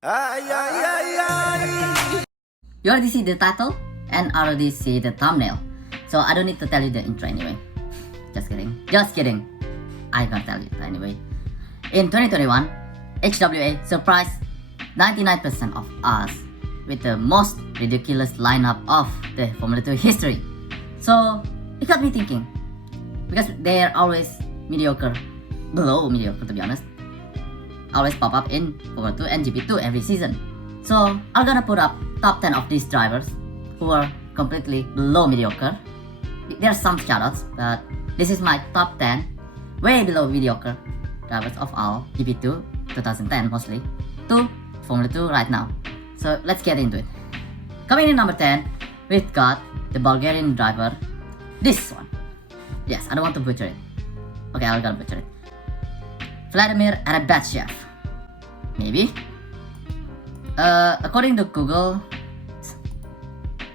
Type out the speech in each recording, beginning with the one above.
You already see the title and already see the thumbnail, so I don't need to tell you the intro anyway. Just kidding. Just kidding. I can't tell you anyway. In 2021, HWA surprised 99% of us with the most ridiculous lineup of the Formula 2 history. So it got me thinking, because they are always mediocre, below mediocre to be honest, always pop up in Formula 2 and GP2 every season. So I'm gonna put up top 10 of these drivers who are completely below mediocre. There are some shoutouts, but this is my top 10 way below mediocre drivers of all GP2 2010 mostly to Formula 2 right now. So let's get into it. Coming in number 10, we've got the Bulgarian driver, this one. Yes, I don't want to butcher it. Okay, I'm gonna butcher it. Vladimir Arabatchev. Maybe? According to Google,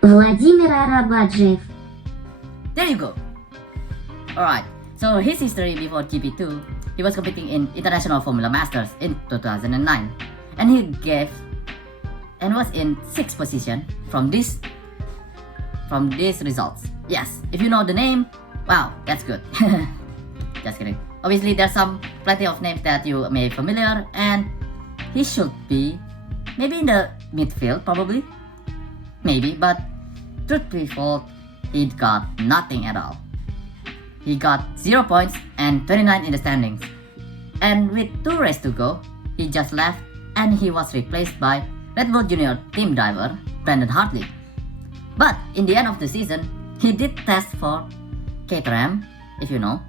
Владимир Арабаджиев. there you go. Alright, so his history before GP2, he was competing in International Formula Masters in 2009. And he was in 6th position from these results. Yes, if you know the name, wow, that's good. Just kidding. Obviously, there's plenty of names that you may be familiar, and he should be maybe in the midfield, probably. Maybe, but truth be told, he got nothing at all. He got 0 points and 29 in the standings. And with 2 races to go, he just left and he was replaced by Red Bull Junior team driver Brandon Hartley. But in the end of the season, he did test for Caterham, if you know,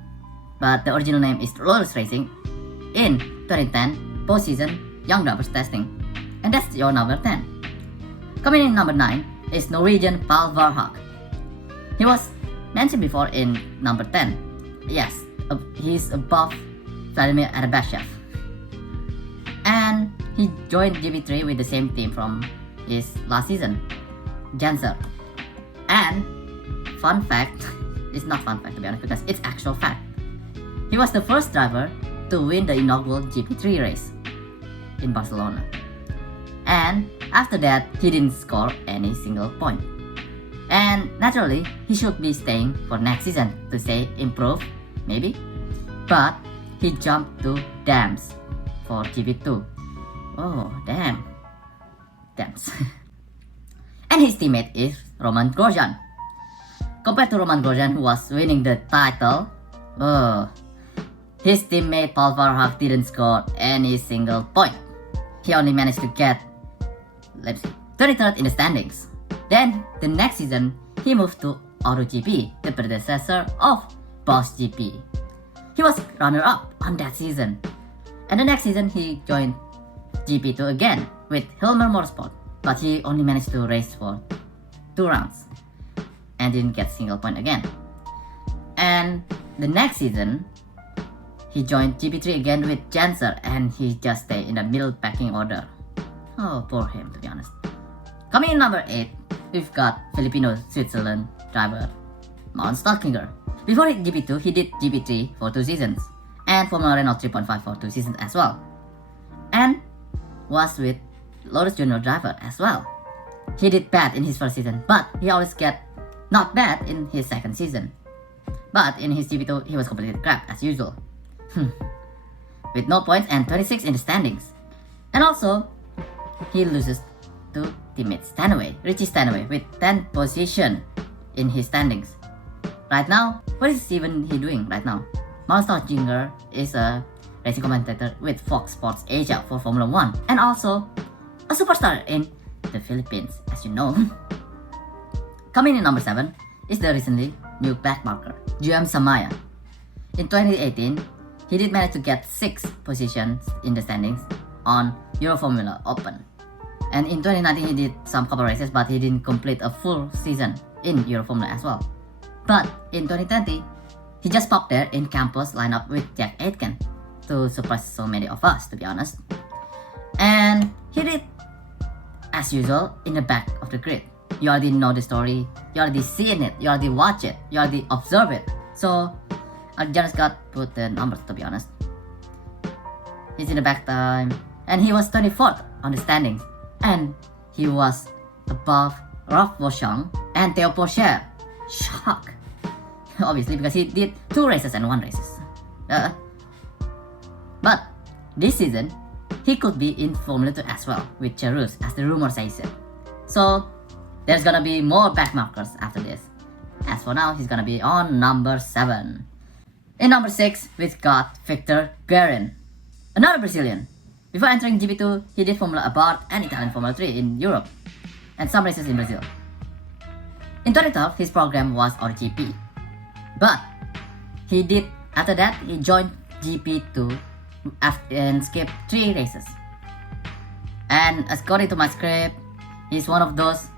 but the original name is Rollers Racing, in 2010 postseason Young Drivers Testing. And that's your number 10. Coming in number 9 is Norwegian Paul Verhoek. He was mentioned before in number 10. Yes, he's above Vladimir Arabatchev. And he joined GP3 with the same team from his last season, Janser. And fun fact, it's not fun fact to be honest because it's actual fact. He was the first driver to win the inaugural GP3 race in Barcelona. And after that, he didn't score any single point. And naturally, he should be staying for next season to say improve, maybe. But he jumped to Dams for GP2. Oh, damn. Dams. And his teammate is Roman Grosjean. Compared to Roman Grosjean, who was winning the title, his teammate Paul Verhoek didn't score any single point. He only managed to get, 33rd in the standings. Then, the next season, he moved to AutoGP, the predecessor of Boss GP. He was runner-up on that season. And the next season, he joined GP2 again with Hilmer Motorsport, but he only managed to race for 2 rounds and didn't get single point again. And the next season, he joined GP3 again with Janser, and he just stayed in the middle pecking order. Oh, poor him, to be honest. Coming in number 8, we've got Filipino Switzerland driver Mount Stalkinger. Before GP2, he did GP3 for 2 seasons, and Formula Renault 3.5 for 2 seasons as well. And was with Lotus Junior driver as well. He did bad in his first season, but he always get not bad in his second season. But in his GP2, he was completely crap as usual. With no points and 26 in the standings. And also, he loses to teammate Richie Stanaway, with 10th position in his standings. Right now, what is even he doing right now? Mount Stalkinger is a racing commentator with Fox Sports Asia for Formula 1, and also a superstar in the Philippines, as you know. Coming in number 7 is the recently new backmarker, GM Samaya. In 2018, he did manage to get 6th positions in the standings on Euroformula Open. And in 2019, he did some couple races, but he didn't complete a full season in Euroformula as well. But in 2020, he just popped there in campus lineup with Jack Aitken to surprise so many of us, to be honest. And he did, as usual, in the back of the grid. You already know the story, you already seen it, you already watch it, you already observe it. So I just got put the numbers, to be honest. He's in the back time, and he was 24th on the standings, and he was above Rolf Boschung and Theo Porcher. Shock! Obviously, because he did 2 races and 1 races. But this season, he could be in Formula 2 as well with Cherus, as the rumor says it. So there's gonna be more backmarkers after this. As for now, he's gonna be on number 7. In number 6, we've got Victor Guerin, another Brazilian. Before entering GP2, he did Formula Abort and Italian Formula 3 in Europe, and some races in Brazil. In 2012, his program was GP, but after that, he joined GP2 and skipped 3 races. And according to my script, he's one of those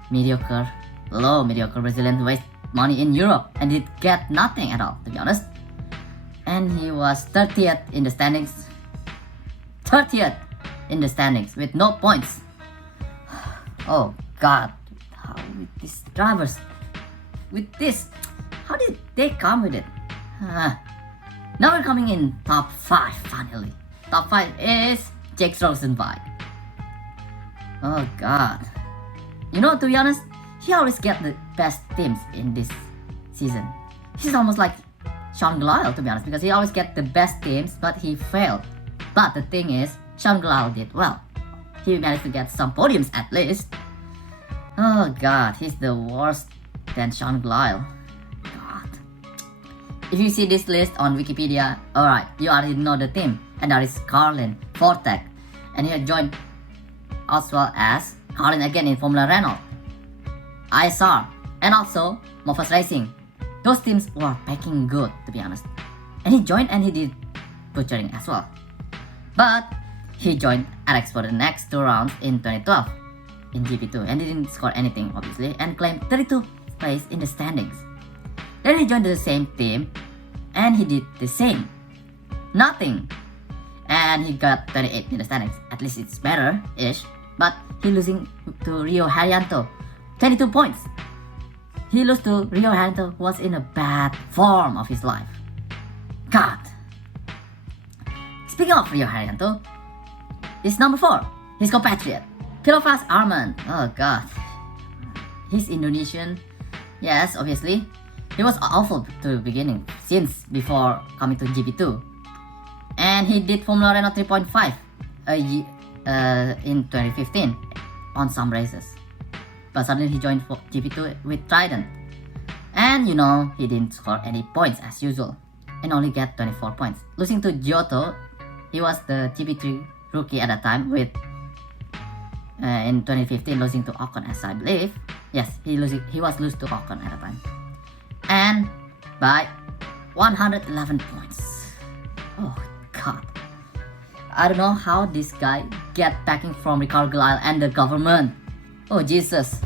low mediocre Brazilians who waste money in Europe and did get nothing at all, to be honest. And he was 30th in the standings. 30th in the standings with no points. Oh god, how with these drivers? With this, how did they come with it? Now we're coming in top 5 finally. Top 5 is Jake Rosenweig. Oh god. You know, to be honest, he always gets the best teams in this season. He's almost like Sean Glyle, to be honest, because he always gets the best teams, but he failed. But the thing is, Sean Glyle did well. He managed to get some podiums at least. Oh god, he's the worst than Sean Glyle. God. If you see this list on Wikipedia, alright, you already know the team. And that is Carlin, Fortek. And he joined as well as Carlin again in Formula Renault, ISR, and also Mofas Racing. Those teams were packing good, to be honest. And he joined and he did butchering as well. But he joined RX for the next 2 rounds in 2012 in GP2 and didn't score anything, obviously, and claimed 32th place in the standings. Then he joined the same team and he did the same. Nothing. And he got 28th in the standings. At least it's better-ish. But he losing to Rio Haryanto. 22 points. He lost to Rio Haryanto, who was in a bad form of his life. God. Speaking of Rio Haryanto, he's number 4. His compatriot, Pilofas Arman. Oh god. He's Indonesian. Yes, obviously. He was awful to the beginning, since before coming to GP2. And he did Formula Renault 3.5 in 2015 on some races. But suddenly he joined GP2 with Trident. And you know, he didn't score any points as usual and only get 24 points. Losing to Giotto, he was the GP3 rookie at that time with in 2015 losing to Ocon, as I believe. Yes, he was lose to Ocon at that time. And by 111 points. Oh god. I don't know how this guy get backing from Ricardo Glyle and the government. Oh Jesus.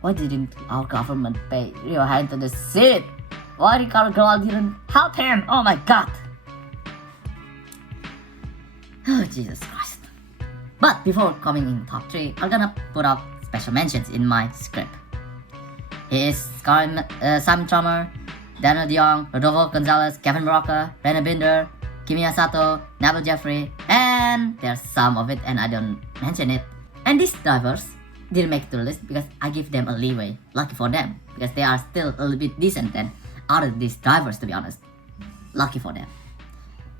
Why didn't our government pay Rio Haryanto the seat? Why Ricardo Glyle didn't help him? Oh my god. Oh Jesus Christ. But before coming in top 3, I'm gonna put up special mentions in my script. Here's Simon Trummer, Daniel De Jong, Rodolfo Gonzalez, Kevin Baraka, René Binder, Kimi Sato, Nabil Jeffrey, and there's some of it and I don't mention it. And these drivers didn't make it to the list because I give them a leeway. Lucky for them, because they are still a little bit decent than other these drivers, to be honest. Lucky for them.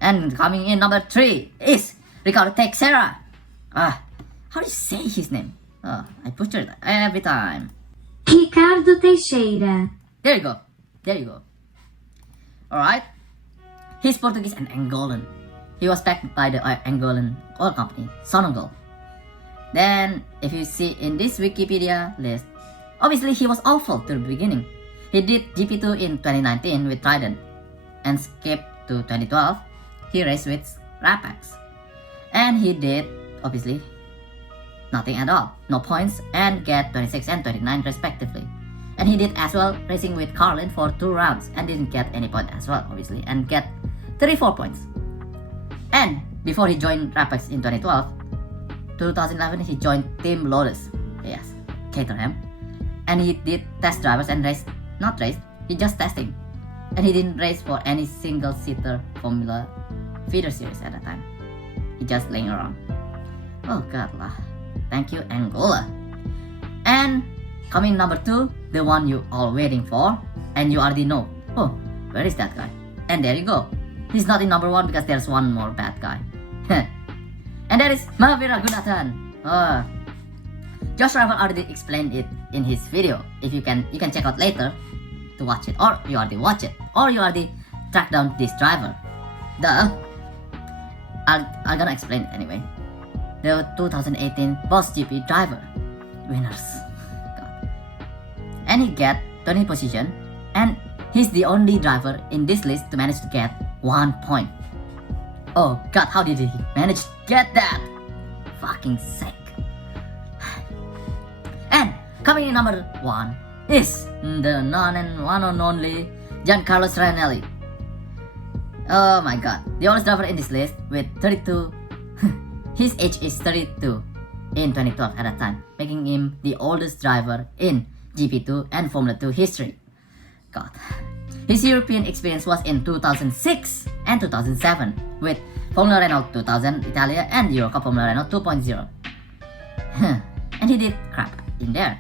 And coming in number 3 is Ricardo Teixeira. How do you say his name? I butcher it every time. Ricardo Teixeira. There you go. Alright. He's Portuguese and Angolan. He was backed by the Angolan oil company, Sonangol. Then, if you see in this Wikipedia list, obviously he was awful to the beginning. He did GP2 in 2019 with Trident and skipped to 2012. He raced with Rapax. And he did, obviously, nothing at all. No points and get 26 and 29 respectively. And he did as well racing with Carlin for 2 rounds and didn't get any point as well, obviously, and get 34 points. And before he joined Rapax in 2011, he joined Team Lotus. Yes, Caterham. And he did test drivers and he just testing. And he didn't race for any single-seater Formula feeder series at that time. He just laying around. Oh god lah. Thank you, Angola. And coming number 2, the one you all waiting for, and you already know. Oh, where is that guy? And there you go. He's not in number 1 because there's one more bad guy. And that is Mavira Gunathan. Oh, Josh Rival already explained it in his video. If you can check out later to watch it, or you already watch it, or you already track down this driver. I'm gonna explain it anyway. The 2018 Boss GP driver winners. God. And he get 20th position, and he's the only driver in this list to manage to get 1 point. Oh god, how did he manage to get that? Fucking sick. And coming in number 1 is the one and only Giancarlo Ranelli. Oh my god, the oldest driver in this list with 32. His age is 32 in 2012 at that time, making him the oldest driver in GP2 and Formula 2 history. God. His European experience was in 2006 and 2007 with Formula Renault 2000 Italia and Eurocup Formula Renault 2.0. And he did crap in there.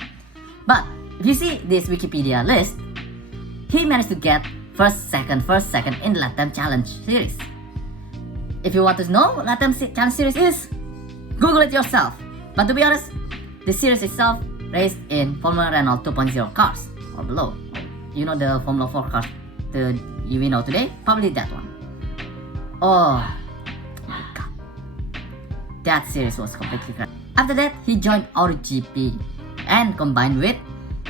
But if you see this Wikipedia list, he managed to get first, second in the LATAM Challenge series. If you want to know what LATAM Challenge series is, Google it yourself. But to be honest, the series itself raced in Formula Renault 2.0 cars or below. You know the Formula 4 cars we know today? Probably that one. Oh my god. That series was completely crap. After that, he joined AutoGP and combined with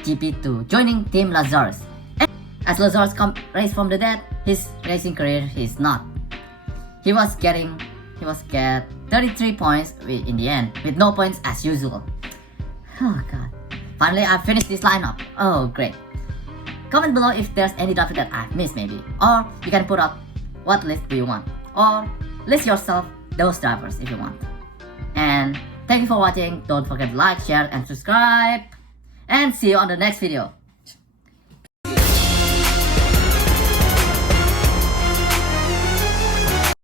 GP2, joining Team Lazarus. And as Lazarus raised from the dead, his racing career is not. He was get 33 points in the end, with no points as usual. Oh god. Finally, I finished this lineup. Oh great. Comment below if there's any driver that I've missed maybe. Or you can put up what list do you want. Or list yourself those drivers if you want. And thank you for watching. Don't forget to like, share, and subscribe. And see you on the next video.